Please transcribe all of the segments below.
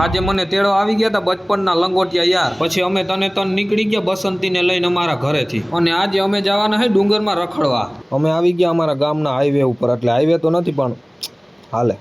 આજે મને તેડો આવી ગયા તા બચપનના લંગોટિયા યાર. પછી અમે તને તન નીકળી ગયા બસંતીને લઈને અમારા ઘરેથી. અને આજે અમે જવાના હે ડુંગરમાં રખડવા. અમે આવી ગયા અમારા ગામના હાઈવે ઉપર, એટલે હાઈવે તો નથી પણ, હાલે.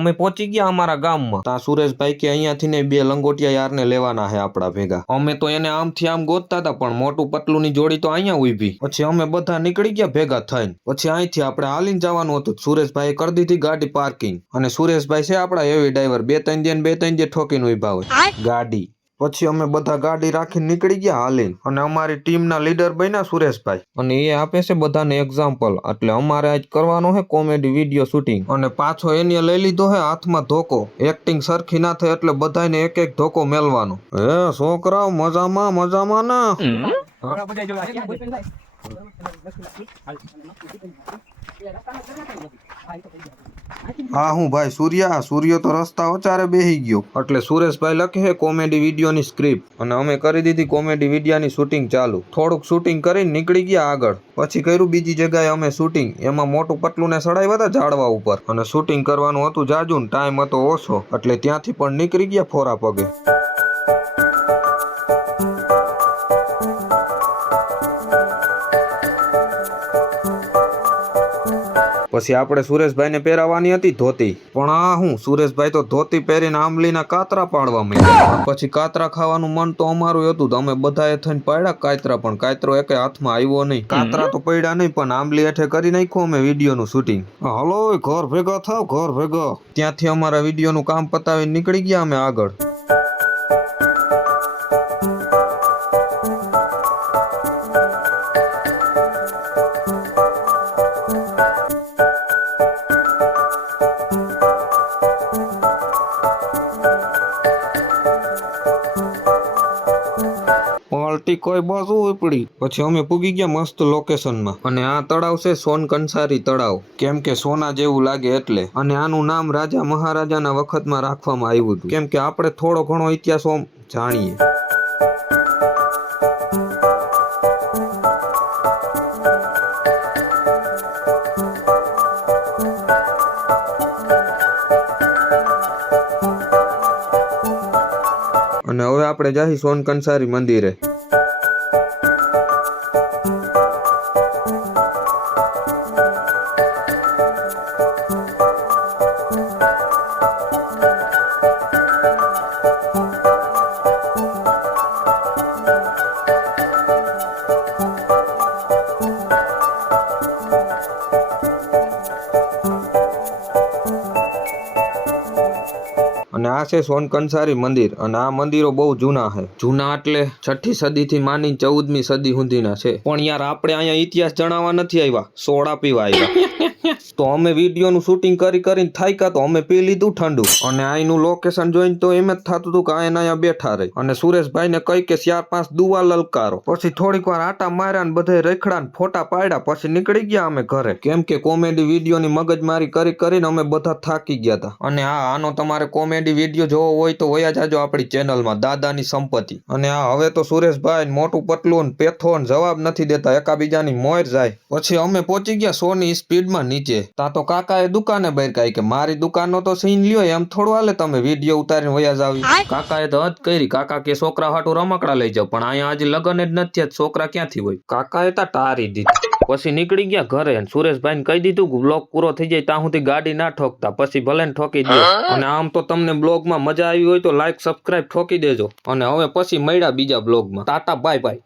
અમે પહોંચી ગયા અમારા ગામમાં. ત્યાં સુરેશભાઈ કે અહીંયાથી ને બે લંગોટિયા યારને લેવાના છે આપણા ભેગા. અમે તો એને આમથી આમ ગોતતા હતા પણ મોટું પતલુંની જોડી તો અહીંયા ઊભી પછી અમે બધા નીકળી ગયા ભેગા થઈને. પછી અહીંથી આપણે હાલીને જવાનું હતું. સુરેશભાઈ કરી દીધી ગાડી પાર્કિંગ. અને સુરેશભાઈ છે આપણા એવી ડ્રાઈવર. બે ત્રણ દિન બે ત્રણ દે ઠોકીને ઊભા હોય. ગાડી. પછી અમે બધા ગાડી રાખીને નીકળી ગયા હાલીને. અને અમારી ટીમના લીડર બન્યા સુરેશભાઈ. અને એ આપે છે બધાને એક્ઝામ્પલ એટલે અમારે આજ કરવાનો છે કોમેડી વીડિયો શૂટિંગ અને પાછો એને લઈ લીધો હે હાથમાં ધોકો. એક્ટિંગ સરખી ના થાય એટલે બધાને એક એક ધોકો મેલવાનો હે છોકરાઓ મજામાં મજામાં ના? હા, હું ભાઈ સૂર્યા સૂર્ય તો રસ્તા ઓચારે બેહી ગયો. એટલે સુરેશભાઈ લખે હે કોમેડી વિડીયોની સ્ક્રિપ્ટ અને અમે કરી દીધી કોમેડી વિડીયાની શૂટિંગ ચાલુ. થોડુંક શૂટિંગ કરીને નીકળી ગયા આગળ. પછી કર્યું બીજી જગ્યાએ અમે શૂટિંગ એમાં મોટું પતલું ને સડાવ્યા હતા ઝાડવા ઉપર. અને શૂટિંગ કરવાનું હતું જાજુ ટાઈમ હતો ઓછો. એટલે ત્યાંથી પણ નીકળી ગયા ફોરા પગે. પછી આપણે સુરેશભાઈને પહેરાવાની હતી ધોતી. પણ આ હું સુરેશભાઈ તો ધોતી પહેરીને આંબલીના કાતરા પાડવા માંડ્યા. પછી કાતરા ખાવાનું મન તો અમારું હતું તો અમે બધાએ થઈને પાડ્યા કાતરા પણ કાતરો એકે હાથમાં આવ્યો નહીં. કાતરા તો પડ્યા નહીં પણ આંબલી હેઠે કરી નાખ્યો અમે વિડીયોનું શૂટિંગ હલો ઘર ભેગા થાવ ઘર ભેગા. ત્યાંથી અમારા વિડીયોનું કામ પતાવીને નીકળી ગયા અમે આગળ. પાર્ટી કોઈ બાજુ ઉપડી પછી અમે પૂગી ગયા મસ્ત લોકેશનમાં અને આ તળાવ છે સોન કંસારી તળાવ. કેમ કે સોના જેવું લાગે એટલે. અને આનું નામ રાજા મહારાજાના વખતમાં રાખવામાં આવ્યું હતું. કેમ કે આપણે થોડો ઘણો ઇતિહાસ જાણીએ. અને હવે આપણે જાહી સોન કંસારી મંદિરે. આ છે સોન કંસારી મંદિર અને આ મંદિરો બહુ જૂના છે. જૂના એટલે છઠ્ઠી સદીથી માની ચૌદમી સદી સુધીના છે. પણ યાર, આપણે અહીંયા ઇતિહાસ જણાવવા નથી આવ્યા. સોડા પીવા આવ્યા. તો અમે વિડીયોનું શૂટિંગ કરી કરીને થાયકા તો અમે પી લીધું ઠંડુ. અને આઈનું લોકેશન જોઈને તો એમ જ થતું હતું કે અહીંયા અહીંયા બેઠા રહી. અને સુરેશભાઈને કહી કે ચાર પાંચ દુવા લલકારો. પછી થોડીક વાર આટા માર્યા ને બધે રેખડા ને ફોટા પાડ્યા, પછી નીકળી ગયા અમે ઘરે. કેમ કે કોમેડી વિડીયોની મગજમારી કરી કરીને અમે બધા થાકી ગયા હતા અને હા, આનો તમારે કોમેડી વીડિયો જોવો હોય તો વયા જાજો આપણી ચેનલમાં દાદાની સંપત્તિ. અને હા, હવે તો સુરેશભાઈ મોટું પતલું ને પેથો ને જવાબ નથી દેતા, એકાબીજાની મોર જાય. પછી અમે પહોંચી ગયા સોની સ્પીડમાં નીચે. તા તો કાકાએ દુકાને બહાર કાઢી કે મારી દુકાનનો તો સીન લ્યો એમ થોડું હાલે તમે વીડિયો ઉતારીને વયા જાવી કાકાએ તો હદ કરી. કાકા કે છોકરા હાટું રમકડા લઈ જાવ પણ અહીંયા આજે લગન જ નથી છોકરા ક્યાંથી હોય? કાકાએ તા ટારી દીધી. પછી નીકળી ગયા ઘરે સુરેશભાઈને કહી દીધું કે બ્લોગ પૂરો થઈ જાય ત્યાં સુધી ગાડી ના ઠોકતા. પછી ભલે ઠોકી દે. અને આમ તો તમને બ્લોગમાં મજા આવી હોય તો લાઈક સબસ્ક્રાઇબ ઠોકી દેજો. અને હવે પછી મળ્યા બીજા બ્લોગમાં. Tata bye bye